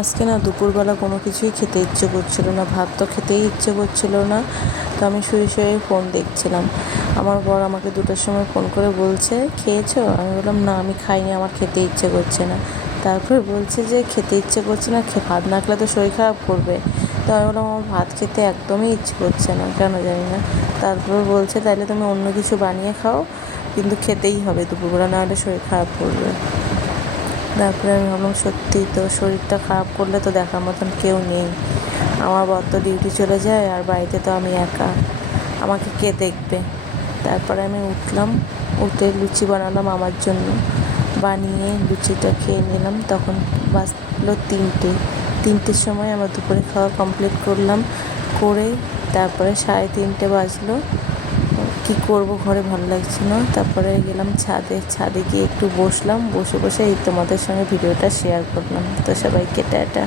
আজকে না দুপুরবেলা কোনো কিছুই খেতে ইচ্ছে করছিল না, ভাত তো খেতেই ইচ্ছে করছিল না। তো আমি শুয়ে শুয়ে ফোন দেখছিলাম। আমার বর আমাকে 2টার সময় ফোন করে বলছে, খেয়েছো? আমি বললাম না, আমি খাইনি, আমার খেতে ইচ্ছে করছে না। তারপর বলছে যে খেতে ইচ্ছে করছে না, ভাত না খেলে তো শরীর খারাপ করবে। তো আমি বললাম আমার ভাত খেতে একদমই ইচ্ছে করছে না, কেন জানি না। তারপর বলছে তাহলে তুমি অন্য কিছু বানিয়ে খাও, কিন্তু খেতেই হবে দুপুরবেলা, না হলে শরীর খারাপ করবে। তারপরে আমি ভাবলাম সত্যি তো, শরীরটা খারাপ করলে তো দেখার মতন কেউ নেই। আমার বর তো ডিউটি চলে যায়, আর বাড়িতে তো আমি একা, আমাকে কে দেখবে। তারপরে আমি উঠলাম, উঠে লুচি বানালাম আমার জন্য, বানিয়ে লুচিটা খেয়ে নিলাম। তখন বাজলো 3টের সময় আমার দুপুরে খাওয়া কমপ্লিট করলাম, করে তারপরে 3:30 বাজলো। কি করব, ঘরে ভালো লাগছিল। তারপরে গেলাম ছাদে গিয়ে একটু বসলাম, বসে বসে এই তোমাদের সঙ্গে ভিডিওটা শেয়ার করলাম। তো সবাইকে টাটা।